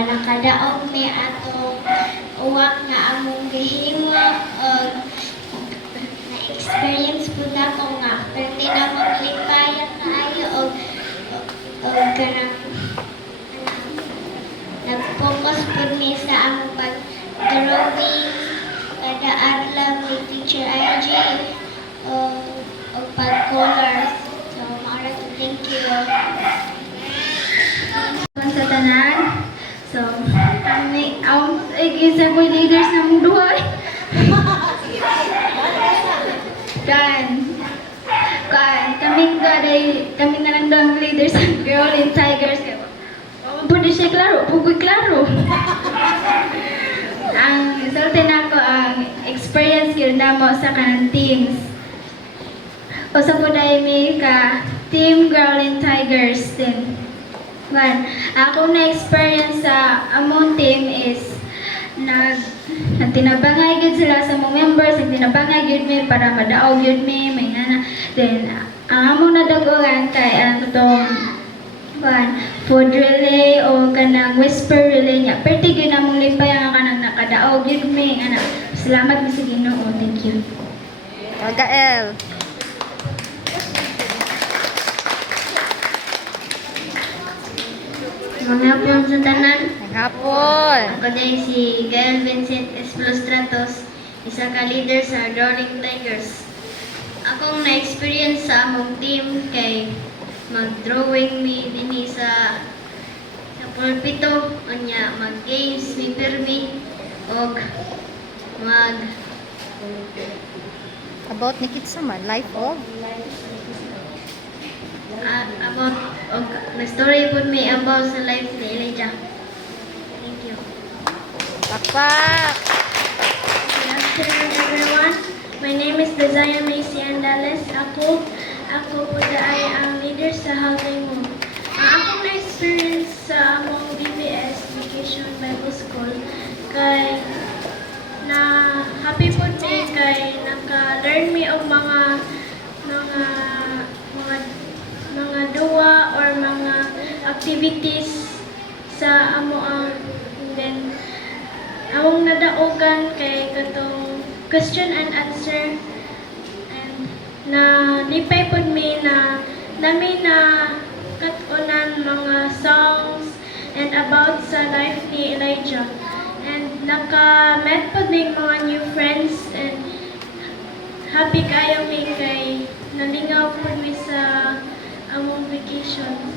nakadaog mi atong uwak nga among gihimo na-experience po na ko nga perti na maglipaya kaayo og kanang nag-focus po mi sa among pag-drawing kada adlaw ni Teacher IG og pag-colors. So, maraming thank you. Sa tanan. So, kami isa ko leaders ng duhay. Kami na lang daw ang leaders ng Girl in Tigers. Pwede siya klaro, pugoy klaro. Ang resulta na ako ang experience yun na mo sa kanang teams. O sa po dahil may ka Team Girl in Tigers din. One, akong na-experience sa among team is nagtinabangay gid sila sa mga members, nagtinabangay gid mi para madaog gid mi, may nana. Then, ang among nadagogan kay ang totong food relay o kanang whisper relay niya. Perti gid among lipay ang kanang nakadaog gid mi. Salamat mi sa Ginoo. Thank you. Gael. Mga hapon sa tanan. Hapon. Ako din si Gael Vincent Esplostratos, isa ka leader sa Drawing Tigers. Akong na-experience sa among team kay mag-drawing mi dinhi sa pulpito, unya mag-games mi permi og About ni Kitsa man, life of? about og na-story pud mi about sa life ni Elijah. Thank you. Pakpak! Good afternoon, everyone. My name is Desire Macy Andales. Ako po ay ang leader sa Haltay Mo. Ang akong na-experience sa among BPS Vacation Bible School kay na happy po mi kay naka-learn mi og mga dua or mga activities sa among then among nadaogan kay katong question and answer and na lipay pod mi na nami na katunan mga songs and about sa life ni Elijah and naka-met pod mi mga new friends and happy kayo mi kay nalingaw pod mi sa among vacation.